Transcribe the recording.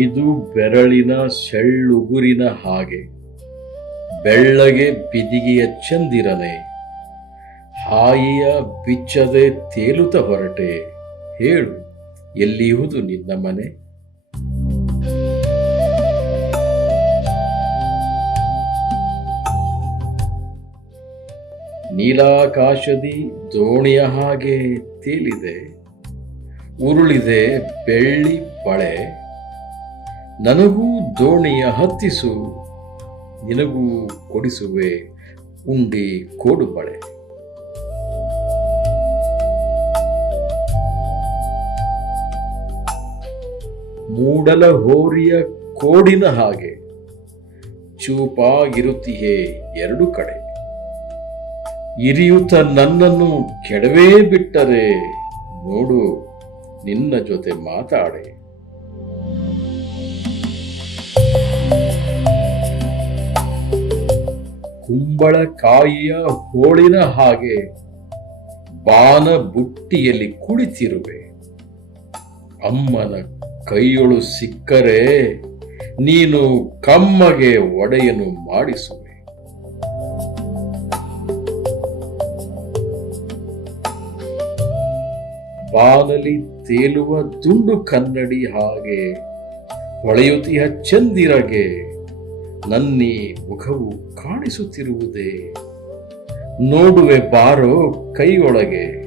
ಇದು ಬೆರಳಿನ ಸೆಳ್ಳುಗುರಿನ ಹಾಗೆ, ಬೆಳ್ಳಗೆ ಬಿದಿಗೆಯ ಚಂದಿರನೆ ಹಾಯಿಯ ಬಿಚ್ಚದೆ ತೇಲುತ ಹೊರಟೆ, ಹೇಳು ಎಲ್ಲಿಯುವುದು ನಿನ್ನ ಮನೆ? ನೀಲಾಕಾಶದಿ ದೋಣಿಯ ಹಾಗೆ ತೇಲಿದೆ, ಉರುಳಿದೆ ಬೆಳ್ಳಿ ಬಳೆ. ನನಗೂ ದೋಣಿಯ ಹತ್ತಿಸು, ನಿನಗೂ ಕೊಡಿಸುವೆ, ಉಂಡಿ ಕೋಡು ಬಳೆ. ಮೂಡಲ ಹೋರಿಯ ಕೋಡಿನ ಹಾಗೆ ಚೂಪಾಗಿರುತ್ತೀಯೇ ಎರಡು ಕಡೆ. ಇರಿಯುತ್ತ ನನ್ನನ್ನು ಕೆಡವೇ ಬಿಟ್ಟರೆ, ನೋಡು, ನಿನ್ನ ಜೊತೆ ಮಾತಾಡೆ. ಕುಂಬಳಕಾಯಿಯ ಹೋಳಿನ ಹಾಗೆ ಬಾನ ಬುಟ್ಟಿಯಲ್ಲಿ ಕುಳಿತಿರುವೆ ಅಮ್ಮನ ಕೈಯೊಳು ಸಿಕ್ಕರೆ ನೀನು ಕಮ್ಮಗೆ ಒಡೆಯನು ಮಾಡಿಸುವೆ. ಬಾನಲಿ ತೇಲುವ ದುಂಡು ಕನ್ನಡಿ ಹಾಗೆ ಹೊಳೆಯುತ್ತಿಯ ಚಂದಿರಗೆ ನನ್ನಿ ಮುಖವು ಕಾಣಿಸುತ್ತಿರುವುದೇ? ನೋಡುವೆ ಬಾರೋ ಕೈಯೊಳಗೆ.